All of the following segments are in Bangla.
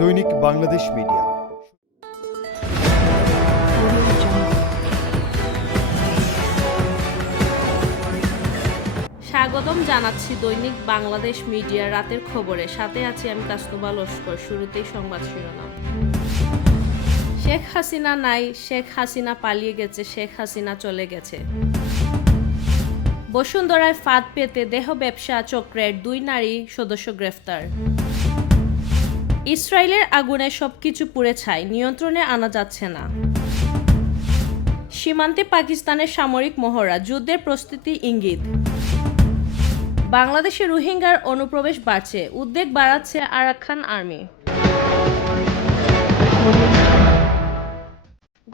দৈনিক বাংলাদেশ মিডিয়া। স্বাগতম জানাচ্ছি দৈনিক বাংলাদেশ মিডিয়া রাতের খবরে। সাথে আছি আমি কাস্তবা লস্কর। শুরুতেই সংবাদ শিরোনাম। শেখ হাসিনা নাই, শেখ হাসিনা পালিয়ে গেছে, শেখ হাসিনা চলে গেছে। বসুন্ধরায় ফাঁদ পেতে দেহ ব্যবসা চক্রের দুই নারী সদস্য গ্রেফতার। ইসরায়েলের আগুনে সবকিছু পুড়ে ছাই, নিয়ন্ত্রণে আনা যাচ্ছে না। সীমান্তে পাকিস্তানের সামরিক মহড়া, যুদ্ধের প্রস্তুতি ইঙ্গিত। বাংলাদেশে রোহিঙ্গার অনুপ্রবেশ বাড়ছে, উদ্বেগ বাড়াচ্ছে আরাকান আর্মি।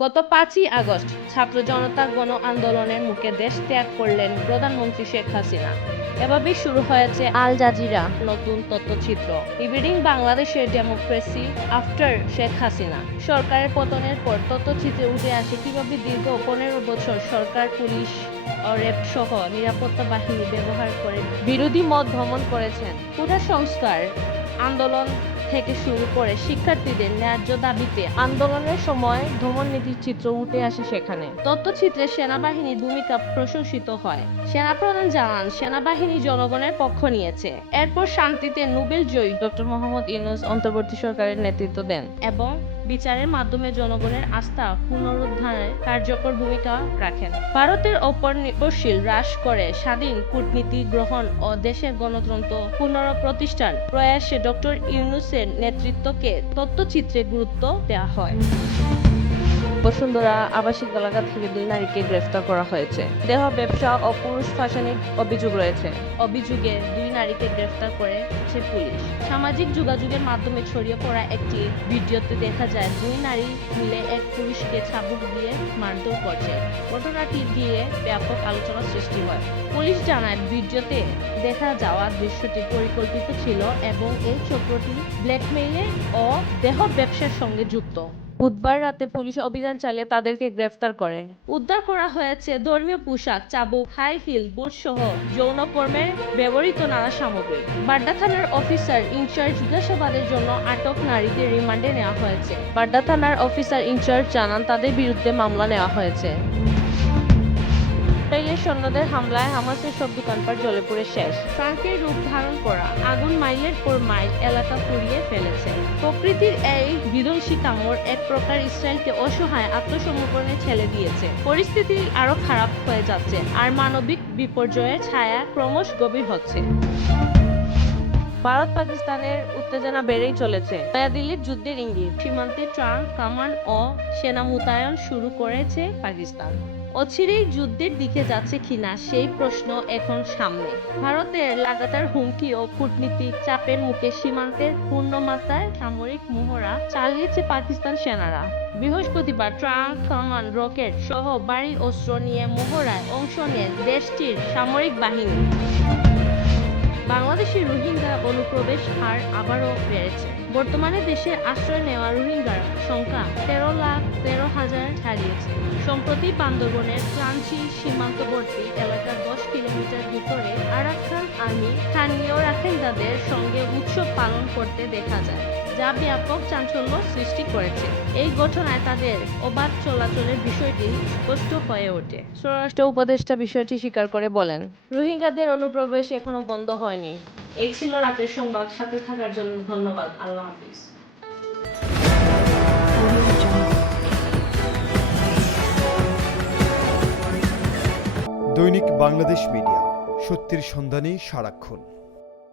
গত পাঁচই আগস্ট ছাত্র জনতা গণ আন্দোলনের মুখে দেশ ত্যাগ করলেন প্রধানমন্ত্রী শেখ হাসিনা। এভাবেই শুরু হয়েছে আল জাজিরা নতুন তথ্যচিত্র। রিভিডিং বাংলাদেশের ডেমোক্রেসি আফটার শেখ হাসিনা। সরকারের পতনের পর তথ্যচিত্রে উঠে আসে কীভাবে দীর্ঘ পনেরো বছর সরকার, পুলিশ ও র্যাব সহ নিরাপত্তা বাহিনী ব্যবহার করে বিরোধী মত ভ্রমণ করেছেন। কোটা সংস্কার, আন্দোলন থেকে শুরু করে শিক্ষার্থীদের ন্যায্য দাবিতে আন্দোলনের সময় ধমন নীতির চিত্র উঠে আসে সেখানে। তথ্যচিত্রে সেনাবাহিনীর ভূমিকা প্রশংসিত হয়। সেনাপ্রধান জানান, সেনাবাহিনী জনগণের পক্ষ নিয়েছে। এরপর শান্তিতে নোবেল জয়ী ডক্টর মোহাম্মদ ইউনুস অন্তর্বর্তী সরকারের নেতৃত্ব দেন এবং বিচারের মাধ্যমে জনগণের আস্থা পুনরুদ্ধারে কার্যকর ভূমিকা রাখেন। ভারতের ওপর নির্ভরশীল হ্রাস করে স্বাধীন কূটনীতি গ্রহণ ও দেশের গণতন্ত্র পুনরপ্রতিষ্ঠান প্রয়াসে ডক্টর ইউনুসের নেতৃত্বকে তথ্যচিত্রে গুরুত্ব দেওয়া হয়। বসুন্ধরা আবাসিক এলাকা থেকে দুই নারীকে গ্রেফতার করা হয়েছে। দেহ, ব্যবসা ও পুরুষ ফাঁসানির অভিযোগ রয়েছে। অভিযোগে দুই নারীকে গ্রেফতার করেছে পুলিশ। সামাজিক যোগাযোগের মাধ্যমে ছড়িয়ে পড়া একটি ভিডিওতে দেখা যায়, দুই নারী মিলে এক পুরুষকে চাবুক দিয়ে মারধর করছে। ঘটনাটি দিয়ে ব্যাপক আলোচনা সৃষ্টি হয়। পুলিশ জানায়, ভিডিওতে দেখা যাওয়া দৃশ্যটি পরিকল্পিত ছিল এবং এই চক্রটি ব্ল্যাকমেইলে ও দেহ ব্যবসার সঙ্গে যুক্ত। বুধবার রাতে পুলিশ অভিযান চালিয়ে তাদেরকে গ্রেফতার করে। উদ্ধার করা হয়েছে ধর্মীয় পোশাক, চাবুক হাই হিল বুট সহ যৌনকর্মে ব্যবহৃত নানা সামগ্রী। বাড্ডা থানার অফিসার ইনচার্জ জিজ্ঞাসাবাদের জন্য আটক নারীকে রিমান্ডে নেওয়া হয়েছে। বাড্ডা থানার অফিসার ইনচার্জ জানান তাদের বিরুদ্ধে মামলা নেওয়া হয়েছে। ইসরায়েলের সৈন্যদের হামলায় হামাসের সব দোকানপাট জ্বলে পুড়ে শেষ। ট্রাঙ্কের রূপ ধারণ করা আগুন মাইলের পর মাইল এলাকা পুড়িয়ে ফেলেছে। প্রকৃতির এই বিধ্বংসী কামড় এক প্রকার ইসরায়েলকে অসহায় আত্মসমর্পণে ঠেলে দিয়েছে। পরিস্থিতি আরও খারাপ হয়ে যাচ্ছে আর মানবিক বিপর্যয়ের ছায়া ক্রমশ গভীর হচ্ছে। ভারত পাকিস্তানের উত্তেজনা বেড়েই চলেছে। নয়াদিল্লির যুদ্ধের ইঙ্গিত। সীমান্তে ট্রাঙ্ক কামান ও সেনা মোতায়েন শুরু করেছে পাকিস্তান। অচিরেই যুদ্ধের দিকে যাচ্ছে কিনা সেই প্রশ্ন এখন সামনে। ভারতের লাগাতার হুমকি ও কূটনীতিক চাপের মুখে সীমান্তের পূর্ণমাত্রায় সামরিক মহড়া চালিয়েছে পাকিস্তান সেনারা। বৃহস্পতিবার ট্রাঙ্ক কামান রকেট সহ বাড়ি অস্ত্র নিয়ে মহড়ায় অংশ নেয় দেশটির সামরিক বাহিনী। বাংলাদেশে রোহিঙ্গা অনুপ্রবেশ হার আবারও বেড়েছে। বর্তমানে দেশে আশ্রয় নেওয়া রোহিঙ্গার সংখ্যা তেরো লাখ তেরো হাজার ছাড়িয়েছে সম্প্রতি বান্দরবনের ক্রাঞ্চি সীমান্তবর্তী এলাকার দশ কিলোমিটার ভিতরে আরাকান আর্মি স্থানীয় রাখেন্দাদের সঙ্গে উৎসব পালন করতে দেখা যায়। যা ব্যাপক চাঞ্চল্য সৃষ্টি করেছে। এই ঘটনায় তাদের অবাধ চলাচলের বিষয়টি স্পষ্ট হয়ে ওঠে। স্বরাষ্ট্র উপদেষ্টা বিষয়টি স্বীকার করে বলেন রোহিঙ্গাদের অনুপ্রবেশ এখনও বন্ধ হয়নি। এই ছিল রাতের সংবাদ সাথে থাকার জন্য ধন্যবাদ। আল্লাহ হাফিজ। দৈনিক বাংলাদেশ মিডিয়া সত্যের সন্ধানে সারাক্ষণ।